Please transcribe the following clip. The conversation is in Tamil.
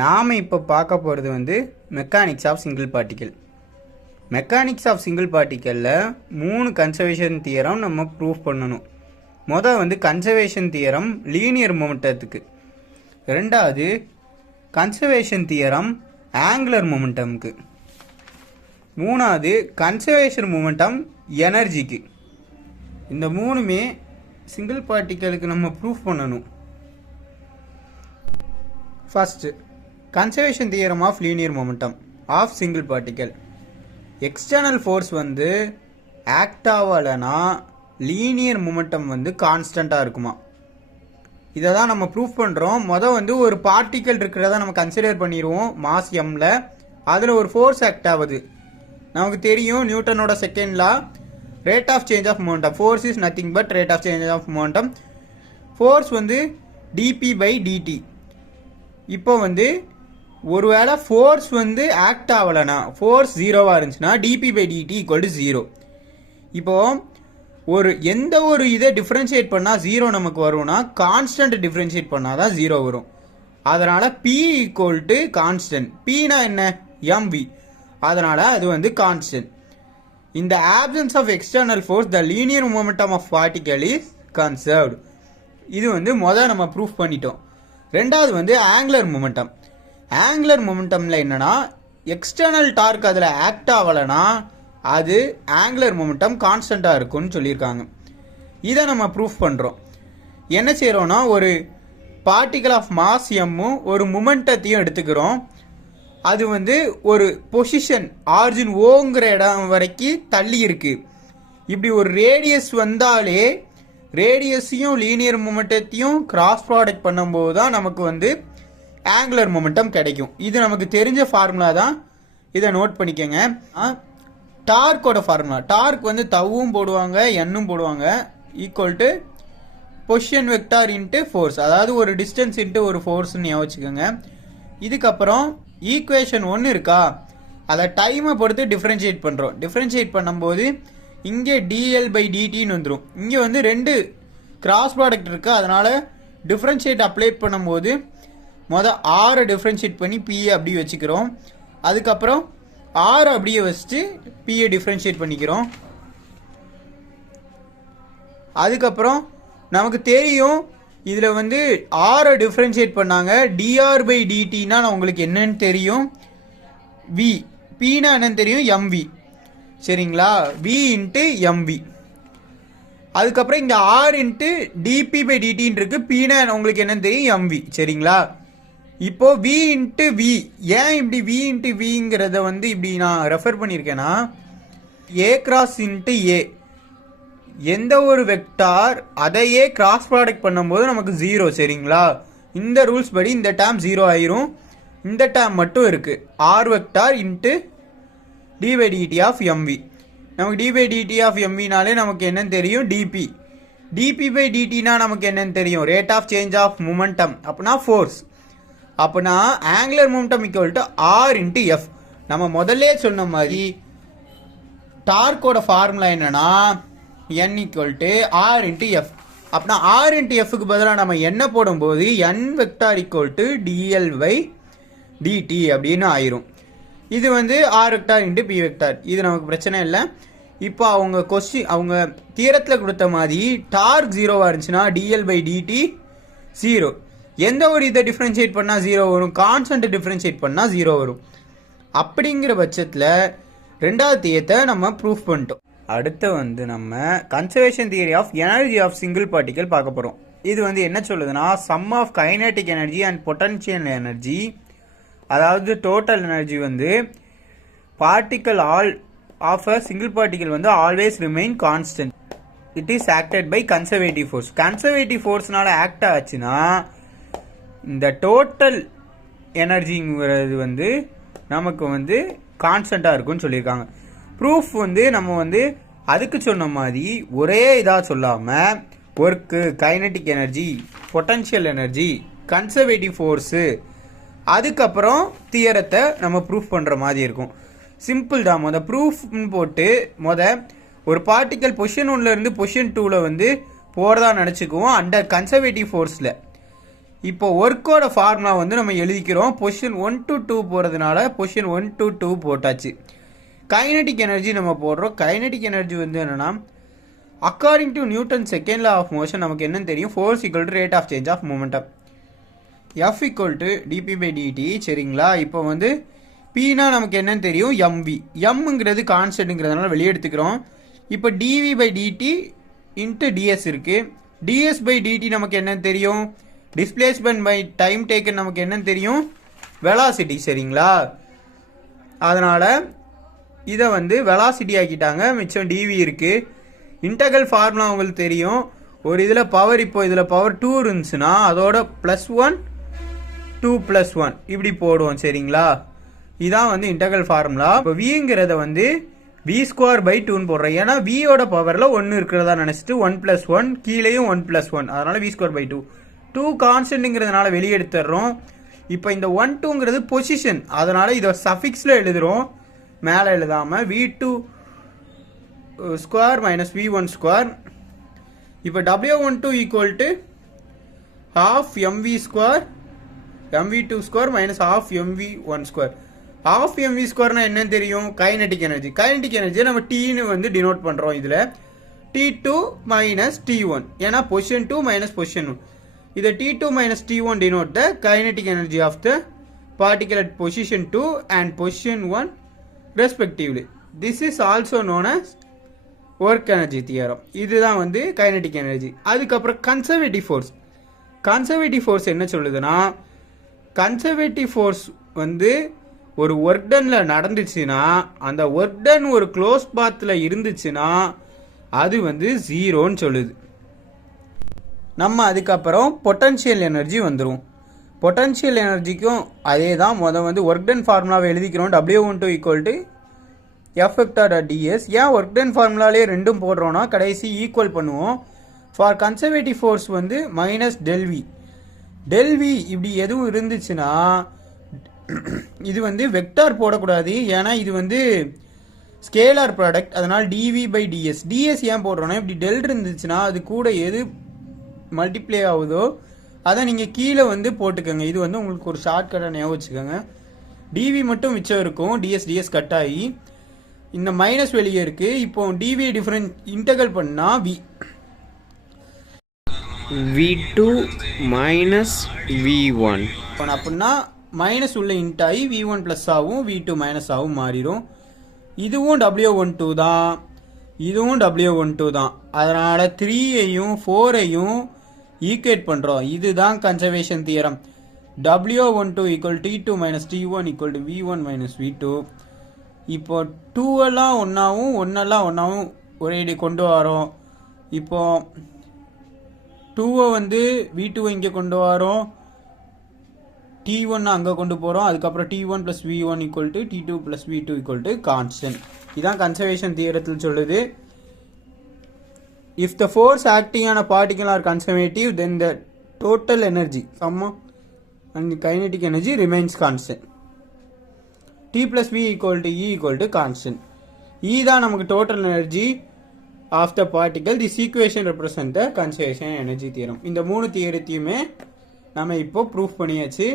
நாம் இப்போ பார்க்க போகிறது வந்து mechanics of single particle. Mechanics of single பார்ட்டிக்கலில் 3 கன்சர்வேஷன் தியரம் நம்ம ப்ரூஃப் பண்ணணும். வந்து கன்சர்வேஷன் தியரம் லீனியர் மொமெண்டத்துக்கு, ரெண்டாவது கன்சர்வேஷன் தியரம் ஆங்குலர் மொமெண்டமுக்கு, மூணாவது கன்சர்வேஷன் மொமெண்டம் எனர்ஜிக்கு. இந்த மூணுமே சிங்கிள் பார்ட்டிக்கலுக்கு நம்ம ப்ரூஃப் பண்ணணும். First conservation theorem of linear momentum of single particle. External force வந்து ஆக்ட் ஆகலைன்னா லீனியர் மொமெண்டம் வந்து கான்ஸ்டண்ட்டாக இருக்குமா. இதை தான் நம்ம ப்ரூஃப் பண்ணுறோம். வந்து ஒரு பார்ட்டிக்கல் இருக்கிறத நம்ம கன்சிடர் பண்ணிடுவோம் மாஸ் எம்மில். அதில் ஒரு ஃபோர்ஸ் ஆக்ட் ஆகுது. நமக்கு தெரியும் நியூட்டனோட second law, rate of change of momentum. Force is nothing but rate of change of momentum. Force வந்து டிபி பை டிடி. இப்போ வந்து ஒருவேளை ஃபோர்ஸ் வந்து ஆக்ட் ஆகலைன்னா, ஃபோர்ஸ் ஜீரோவாக இருந்துச்சுன்னா dp by dt equal to 0. இப்போது எந்த ஒரு இதை டிஃப்ரென்ஷியேட் பண்ணால் 0 நமக்கு வரும்னா கான்ஸ்டன்ட் டிஃப்ரென்ஷியேட் பண்ணால் தான் 0 வரும். அதனால் P ஈக்குவல் டு கான்ஸ்டன்ட். Pனா என்ன? mv. அதனால் அது வந்து constant. In the absence of external force, the linear momentum of particle is conserved. இது வந்து நம்ம ப்ரூஃப் பண்ணிட்டோம். ரெண்டாவது வந்து ஆங்குலர் மொமெண்டம். ஆங்குலர் மொமெண்டமில் என்னன்னா, எக்ஸ்டர்னல் டார்க் அதில் ஆக்ட் ஆகலைன்னா அது ஆங்குலர் மொமெண்டம் கான்ஸ்டண்ட்டாக இருக்கும்னு சொல்லியிருக்காங்க. இதை நம்ம ப்ரூஃப் பண்ணுறோம். என்ன செய்கிறோன்னா, ஒரு பார்ட்டிக்கல் ஆஃப் மாஸ் எம்மும் ஒரு மொமெண்டத்தையும் எடுத்துக்கிறோம். அது வந்து ஒரு பொசிஷன் ஆரிஜின் ஓங்கிற இடம் வரைக்கும் தள்ளி இருக்குது. இப்படி ஒரு ரேடியஸ் வந்தாலே ரேடியஸையும் லீனியர் மொமெண்டத்தையும் கிராஸ் ப்ராடக்ட் பண்ணும்போது தான் நமக்கு வந்து ஆங்குலர் மொமெண்டம் கிடைக்கும். இது நமக்கு தெரிஞ்ச ஃபார்முலா தான். இதை நோட் பண்ணிக்கோங்க. டார்க்கோட ஃபார்முலா, டார்க் வந்து தவ்வும் போடுவாங்க என்னும் போடுவாங்க, equal to position vector into force. அதாவது ஒரு டிஸ்டன்ஸ் இன்ட்டு ஒரு ஃபோர்ஸ்ன்னு யோசிச்சுக்கோங்க. இதுக்கப்புறம் ஈக்குவேஷன் 1 இருக்கா, அதை டைமை பொறுத்து டிஃப்ரென்ஷியேட் பண்ணுறோம். டிஃப்ரென்ஷியேட் பண்ணும்போது இங்கே dl பை டிடின்னு வந்துடும். இங்கே வந்து 2 கிராஸ் ப்ராடக்ட் இருக்குது. அதனால் டிஃப்ரென்ஷியேட் அப்ளை பண்ணும்போது ஆரை டிஃப்ரென்ஷியேட் பண்ணி பியை அப்படியே வச்சுக்கிறோம். அதுக்கப்புறம் ஆரை அப்படியே வச்சுட்டு பியை டிஃப்ரென்ஷியேட் பண்ணிக்கிறோம். அதுக்கப்புறம் நமக்கு தெரியும் இதில் வந்து ஆரை டிஃப்ரென்ஷியேட் பண்ணாங்க. dr பை டிடினா உங்களுக்கு என்னன்னு தெரியும், v. pனா என்னன்னு தெரியும், mv. சரிங்களா, v இன்ட்டு mv. அதுக்கப்புறம் இங்கே r இன்ட்டு டிபி பை டிடின்னு இருக்கு. pனா உங்களுக்கு என்னன்னு தெரியும், mv. சரிங்களா, இப்போ v இன்ட்டு v. ஏன் இப்படி v இன்ட்டு விங்கிறத வந்து இப்படி நான் ரெஃபர் பண்ணியிருக்கேன்னா, a கிராஸ் இன்ட்டு a, எந்த ஒரு வெக்டார் அதையே கிராஸ் ப்ராடக்ட் பண்ணும்போது நமக்கு 0. சரிங்களா, இந்த ரூல்ஸ் படி இந்த டேர்ம் 0 ஆயிரும். இந்த டேர்ம் மட்டும் இருக்குது, r vector into d by dt of mv. நமக்கு டி பை டிடி ஆஃப் எம்வினாலே நமக்கு என்னன்னு தெரியும், டிபி. டிபி பை டிடினா நமக்கு என்னன்னு தெரியும், rate of change of momentum. அப்படின்னா ஃபோர்ஸ். அப்படின்னா angular momentum equal to r into f. நம்ம முதல்ல சொன்ன மாதிரி டார்க்கோட ஃபார்முலா என்னன்னா n equal to r into f. அப்படின்னா ஆர் இன்ட்டு எஃப்க்கு பதிலாக நம்ம என்ன போடும்போது n vector equal to dl by dt அப்படின்னு ஆயிரும். இது வந்து r vector into p vector. இது நமக்கு பிரச்சனை இல்லை. இப்போ அவங்க தியரத்தில் கொடுத்த மாதிரி டார்க் 0வாக இருந்துச்சுன்னா dl பை டிடி 0. எந்த ஒரு இதை டிஃப்ரென்ஷியேட் பண்ணால் 0 வரும், கான்ஸ்டன்ட் டிஃப்ரென்ஷியேட் பண்ணால் 0 வரும். அப்படிங்கிற பட்சத்தில் ரெண்டாவது தியரத்தை நம்ம ப்ரூஃப் பண்ணிட்டோம். அடுத்து வந்து நம்ம conservation theory of energy of single particle பார்க்க போகிறோம். இது வந்து என்ன சொல்லுதுன்னா, sum of kinetic energy and potential energy, அதாவது டோட்டல் எனர்ஜி வந்து particle of a single particle வந்து always remain constant. It is acted by conservative force. Conservative ஃபோர்ஸ்னால ஆக்ட் ஆச்சுன்னா இந்த டோட்டல் எனர்ஜிங்கிறது வந்து நமக்கு வந்து கான்ஸ்டண்ட்டாக இருக்குன்னு சொல்லியிருக்காங்க. ப்ரூஃப் வந்து நம்ம வந்து அதுக்கு சொன்ன மாதிரி ஒரே இதாக சொல்லாமல் work, kinetic energy, potential energy, conservative force, அதுக்கப்புறம் தியரத்தை நம்ம ப்ரூஃப் பண்ணுற மாதிரி இருக்கும். சிம்பிள் தான். ப்ரூஃப்னு போட்டு ஒரு பார்ட்டிக்கல் பொசிஷன் 1லேருந்து பொசிஷன் 2ல் வந்து போகிறதா நினச்சிக்குவோம் அண்டர் கன்சர்வேட்டிவ் ஃபோர்ஸில். இப்போ ஒர்க்கோட ஃபார்முலா வந்து நம்ம எழுதிக்கிறோம். பொசிஷன் 1 to 2 போகிறதுனால பொசிஷன் 1 to 2 போட்டாச்சு. கைனடிக் எனர்ஜி நம்ம போடுறோம். கைனடிக் எனர்ஜி வந்து என்னென்னா according to Newton second law of motion நமக்கு என்னன்னு தெரியும், force equal to rate of change of momentum, f equal to dp by dt. சரிங்களா? இப்போ வந்து பின்னா நமக்கு என்னன்னு தெரியும், எம்வி. எம்ங்கிறது கான்ஸ்டன்ட்ங்கிறதுனால வெளியே எடுத்துக்கிறோம். இப்போ dv by dt into ds இருக்குது. டிஎஸ் பை டிடி நமக்கு என்னன்னு தெரியும், டிஸ்பிளேஸ்மெண்ட் பை டைம் டேக்கன் நமக்கு என்னன்னு தெரியும், வெலாசிட்டி. சரிங்களா? அதனால் இதை வந்து வெலாசிட்டி ஆக்கிட்டாங்க. மிச்சம் டிவி இருக்குது. இன்டகல் ஃபார்முலா உங்களுக்கு தெரியும். ஒரு இதில் பவர், இப்போ இதில் பவர் 2 இருந்துச்சுன்னா அதோட +1 2 + 1 இப்படி போடுவோம். சரிங்களா? இதான் வந்து இன்டகல் ஃபார்முலா. இப்போ விங்கிறத வந்து v²/2ன்னு போடுறோம். ஏன்னா வியோட பவரில் 1 இருக்கிறதா நினச்சிட்டு 1 + 1 கீழேயும் 1 + 1, அதனால் v²/2. 2 கான்ஸ்டன்ட்ங்கிறதுனால வெளியே எடுத்துடுறோம். இப்போ இந்த 1 2ங்கிறது பொசிஷன், அதனால் இதை சஃபிக்ஸில் எழுதுகிறோம், மேலே எழுதாமல். v2² - v1². இப்போ w12 equal to ½ mv² mv2² - ½ mv1². ½ mv² என்னன்னு தெரியும், கைனடிக் எனர்ஜி. கைனடிக் எனர்ஜியை நம்ம டீன்னு வந்து டினோட் பண்ணுறோம். இதில் t2 - t1, ஏன்னா பொசிஷன் 2 - பொசிஷன் 1. இதை t2 - t1 denote the kinetic energy of the particle at position 2 and position 1 respectively. This is also known as work energy theorem. இதுதான் வந்து kinetic energy. அதுக்கப்புறம் கன்சர்வேட்டிவ் ஃபோர்ஸ். கன்சர்வேட்டிவ் ஃபோர்ஸ் என்ன சொல்லுதுன்னா, கன்சர்வேட்டிவ் ஃபோர்ஸ் வந்து ஒரு ஒர்க் டன்ல நடந்துச்சுன்னா, அந்த ஒர்க் டன் ஒரு க்ளோஸ் பாத்தில் இருந்துச்சுன்னா அது வந்து 0ன்னு சொல்லுது. நம்ம அதுக்கப்புறம் பொட்டன்ஷியல் எனர்ஜி வந்துடும். பொட்டன்ஷியல் எனர்ஜிக்கும் அதே தான். வந்து ஒர்க் டன் ஃபார்முலாவை எழுதிக்கிறோம். w12 equal to f vector ds. ஏன் ஒர்க் டன் ஃபார்முலாலே ரெண்டும் போடுறோன்னா கடைசி ஈக்குவல் பண்ணுவோம். ஃபார் கன்சர்வேட்டிவ் ஃபோர்ஸ் வந்து -ΔV. ΔV இப்படி எதுவும் இருந்துச்சுன்னா இது வந்து வெக்டார் போடக்கூடாது, ஏன்னா இது வந்து ஸ்கேலார் ப்ராடக்ட். அதனால் டிவி பை டிஎஸ். டிஎஸ் ஏன் போடுறோன்னா, இப்படி டெல் இருந்துச்சுன்னா அது கூட எது மல்டிப்ளை ஆகுதோ அதை நீங்கள் கீழே வந்து போட்டுக்கோங்க. இது வந்து உங்களுக்கு ஒரு ஷார்ட்கட்டாக ஞாபகம் வச்சுக்கோங்க. டிவி மட்டும் மிச்சம் இருக்கும், டிஎஸ் கட் ஆகி இந்த மைனஸ் வெளியே இருக்குது. இப்போ டிவி டிஃபரன்ஸ் இன்டகல் பண்ணால் v2 - v1 அப்படின்னா மைனஸ் உள்ள இன்ட் ஆகி v1 ப்ளஸ் ஆகும், v2 மைனஸ் ஆகும் மாறிடும். இதுவும் w12 தான், இதுவும் w12 தான். அதனால் 3ஐயும் 4ஐயும் ஈக்குவேட் பண்ணுறோம். இதுதான் conservation theorem. w12 equal t2 - t1 equal to v1 - v2. இப்போ 2 எல்லாம் ஒன்றாவும் 1 எல்லாம் ஒன்றாவும் ஒரே கொண்டு வரோம். இப்போ 2 வந்து v2 இங்கே கொண்டு வரோம், t1 அங்கே கொண்டு போகிறோம். அதுக்கப்புறம் t1 + v1 equal to t2 + v2 equal to constant. இதான் கன்சர்வேஷன் தியரத்தில் சொல்லுது. If the force acting on a particle are conservative, then the total energy, sum and the kinetic energy remains constant. T plus V equal to E equal to constant. E தான் நமக்கு total energy of the particle. This equation represent the conservation energy theorem. இந்த மூணு தியரத்தையுமே நம்ம இப்போ ப்ரூஃப் பண்ணியாச்சு.